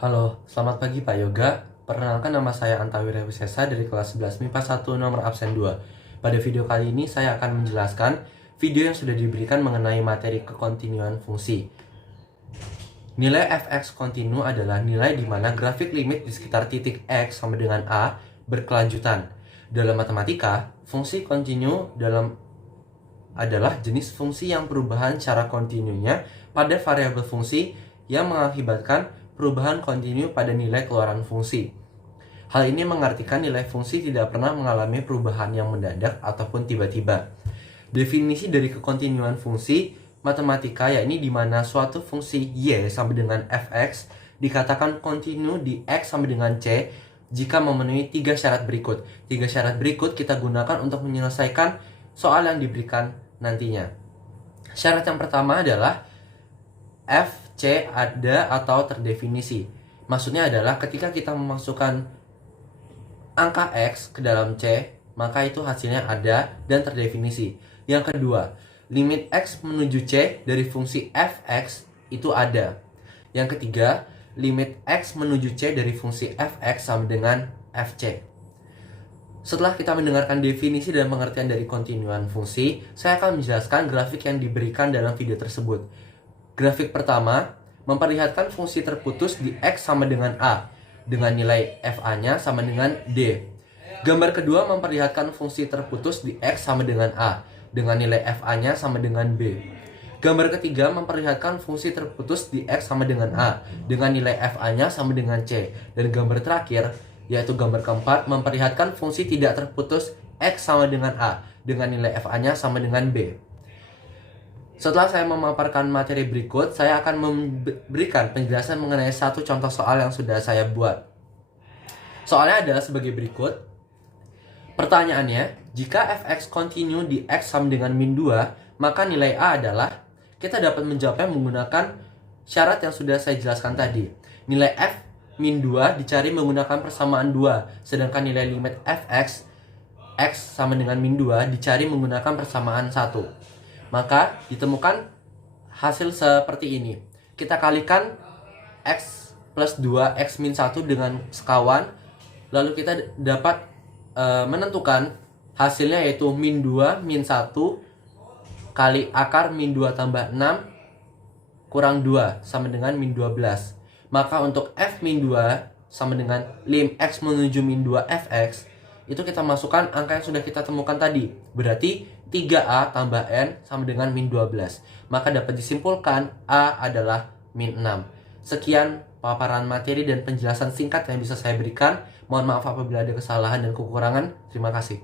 Halo, selamat pagi Pak Yoga. Perkenalkan, nama saya Antawira Wisesa dari kelas 11 MIPA 1 nomor absen 2. Pada video kali ini saya akan menjelaskan video yang sudah diberikan mengenai materi kekontinuan fungsi. Nilai fx kontinu adalah nilai di mana grafik limit di sekitar titik x sama dengan a berkelanjutan. Dalam matematika, fungsi kontinu adalah jenis fungsi yang perubahan secara kontinunya pada variabel fungsi yang mengakibatkan perubahan kontinu pada nilai keluaran fungsi. Hal ini mengartikan nilai fungsi tidak pernah mengalami perubahan yang mendadak ataupun tiba-tiba. Definisi dari kekontinuan fungsi matematika yakni di mana suatu fungsi y sama dengan fx dikatakan kontinu di x sama dengan c jika memenuhi 3 syarat berikut. 3 syarat berikut kita gunakan untuk menyelesaikan soal yang diberikan nantinya. Syarat yang pertama adalah fc ada atau terdefinisi. Maksudnya adalah ketika kita memasukkan angka x ke dalam c, maka itu hasilnya ada dan terdefinisi. Yang kedua, limit x menuju c dari fungsi fx itu ada. Yang ketiga, limit x menuju c dari fungsi fx sama dengan fc. Setelah kita mendengarkan definisi dan pengertian dari kontinuan fungsi, saya akan menjelaskan grafik yang diberikan dalam video tersebut. Grafik pertama memperlihatkan fungsi terputus di x sama dengan a, dengan nilai fa-nya sama dengan d. Gambar kedua memperlihatkan fungsi terputus di x sama dengan a, dengan nilai fa-nya sama dengan b. Gambar ketiga memperlihatkan fungsi terputus di x sama dengan a, dengan nilai fa-nya sama dengan c. Dan gambar terakhir, yaitu gambar keempat, memperlihatkan fungsi tidak terputus x sama dengan a, dengan nilai fa-nya sama dengan b. Setelah saya memaparkan materi berikut, saya akan memberikan penjelasan mengenai satu contoh soal yang sudah saya buat. Soalnya adalah sebagai berikut. Pertanyaannya, jika fx kontinu di x sama dengan min 2, maka nilai a adalah, kita dapat menjawabnya menggunakan syarat yang sudah saya jelaskan tadi. Nilai f min 2 dicari menggunakan persamaan 2, sedangkan nilai limit fx x sama dengan min 2 dicari menggunakan persamaan 1. Maka ditemukan hasil seperti ini. Kita kalikan x plus 2 x min 1 dengan sekawan, lalu kita dapat menentukan hasilnya yaitu min 2 min 1 kali akar min 2 tambah 6 kurang 2 sama dengan min 12. Maka untuk f min 2 sama dengan lim x menuju min 2 fx, itu kita masukkan angka yang sudah kita temukan tadi. Berarti 3a tambah n sama dengan min 12. Maka dapat disimpulkan a adalah min 6. Sekian paparan materi dan penjelasan singkat yang bisa saya berikan. Mohon maaf apabila ada kesalahan dan kekurangan. Terima kasih.